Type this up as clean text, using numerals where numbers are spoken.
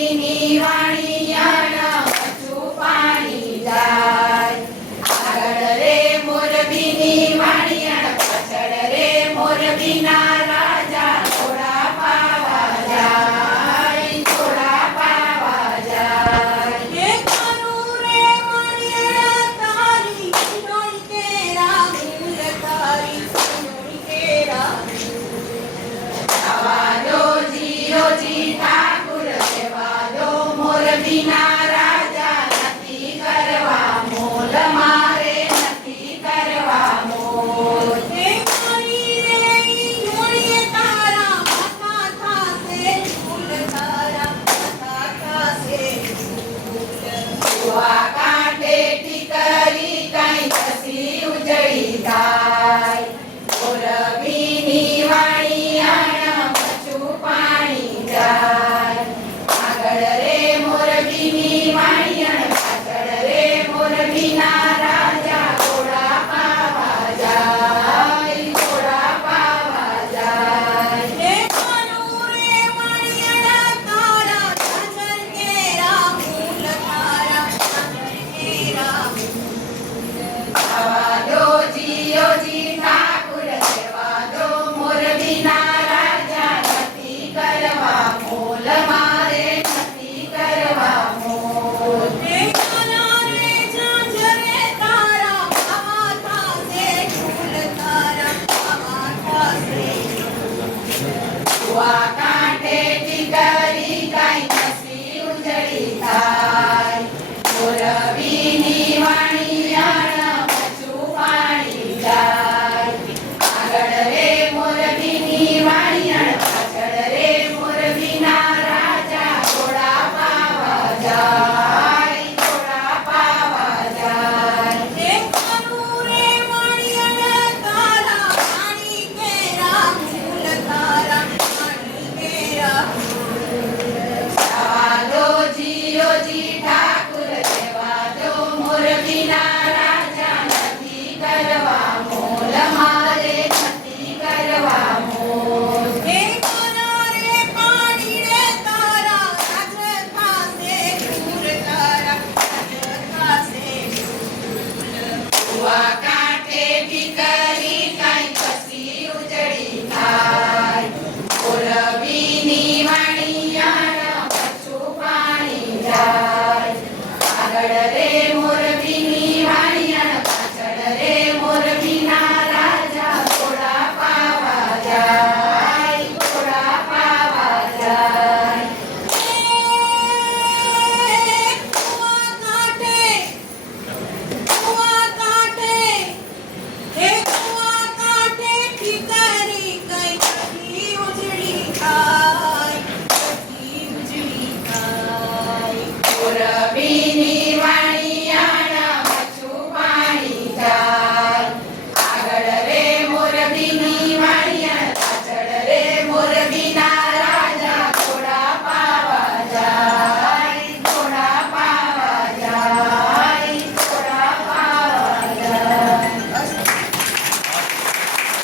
મોરબીની વાણિયાણ કચ્છું પાણી જાય. આગળ રે મોરબીની વાણિયાણ, પાછળ રે મોરબીના રાજા, થોડા પાવા જાય, થોડા પાવા જાય. હે તારું રે વાણિયાણ તારી ડોળી કેરા મૂલ તારી ડોળી કેરા આવાજો જીરોજી ઠાકુર, સેવાજો મોરબીના રાજા, નથી કરવા મોલ મારે, નથી કરવા મોલ. હે મારી રે ડોળીએ તારા માથા થાશે ફૂલ તારા માથા થાશે કુવા કાંઠે ટીકરી કાંઈ કસી ઉજળી થાય. મોરબીની વાણિયાણ કચ્છું પાણી જાય. આગળ રે મોરબીની વાણિયાણ,